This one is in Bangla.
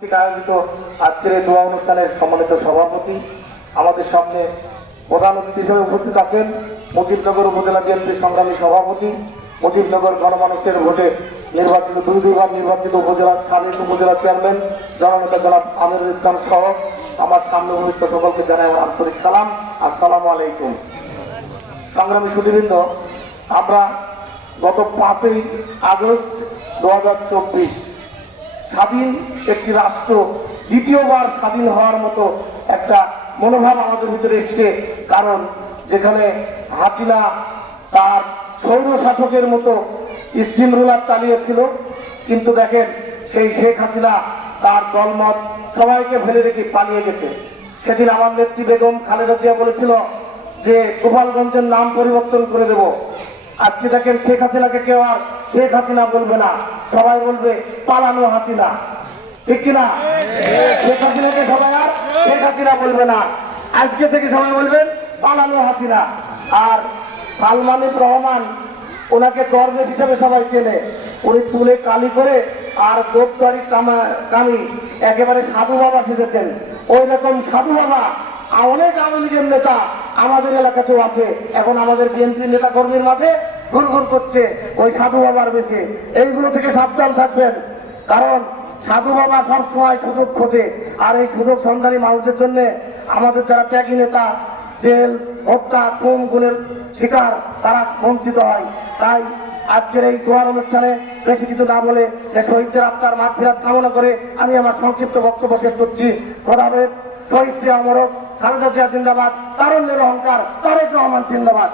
আয়োজিত আজকের এই দোয়া অনুষ্ঠানের সভাপতি। আমাদের সামনে প্রধান হিসেবে উপস্থিত আছেন মুজিবনগর উপজেলা বিএনপির সংগ্রামী সভাপতি, মুজিবনগর গণমানুষের ভোটে নির্বাচিত দুই নির্বাচিত উপজেলার সাবেক উপজেলা চেয়ারম্যান, জননেতা জনাব আমিরুল ইসলাম সহ আমার সামনে উপস্থিত জানাই আমার আন্তরিক সালাম। আসসালামু আলাইকুম। সংগ্রামী সুদীবৃন্দ আমরা গত পাঁচই আগস্ট দু হাজার চব্বিশ স্বাধীন একটি রাষ্ট্র, দ্বিতীয়বার স্বাধীন হওয়ার মতো একটা মনোভাব আমাদের ভিতরে এসছে। কারণ যেখানে হাসিনা তার সৌর শাসকের মতো স্টিম রুলার চালিয়েছিল, কিন্তু দেখেন সেই শেখ হাসিনা তার দলমত সবাইকে ফেলে রেখে পালিয়ে গেছে। সেদিন আমার নেত্রী বেগম খালেদা জিয়া বলেছিল যে গোপালগঞ্জের নাম পরিবর্তন করে দেব। আজকে দেখেন শেখ হাসিনাকে কেউ আর শেখ হাসিনা বলবে না। সবাই বলবে, পালানো হাসিনা। ঠিক কিনা? শেখ হাসিনাকে সবাই আর শেখ হাসিনা বলবে না। আজকে থেকে সবাই বলবেন, পালানো হাসিনা। আর সালমানুর রহমান, ওনাকে দরবেশ হিসেবে সবাই চেনে। উনি তুলে কালি করে আর গোপদারি কামি একেবারে সাধু বাবা সেজেছেন। ওই রকম সাধু বাবা অনেক আওয়ামী লীগের নেতা আমাদের এলাকাতেও আছে। এখন আমাদের বিএনপি নেতা কর্মীর মাঝে ঘুরঘুর করছে ওই সাধু বাবার বেশি। এইগুলো থেকে সাবধান থাকবেন। কারণ সাধু বাবা সবসময় সুযোগ খোঁজে। আর এই সুযোগ সন্ধানী মানুষের জন্য আমাদের যারা ত্যাগী নেতা, জেল, হত্যা কোন গুণের শিকার, তারা বঞ্চিত হয়। তাই আজকের এই দোয়ার অনুষ্ঠানে বেশি কিছু না বলে শহীদদের আত্মার মাঠ ফেরাত কামনা করে আমি আমার সংক্ষিপ্ত বক্তব্য শেষ করছি। খোদাবেদ শহীদ শ্রী অমরক। খালেদা জিয়া জিন্দাবাদ তারুণ্যের অহংকার তারেক রহমান জিন্দাবাদ।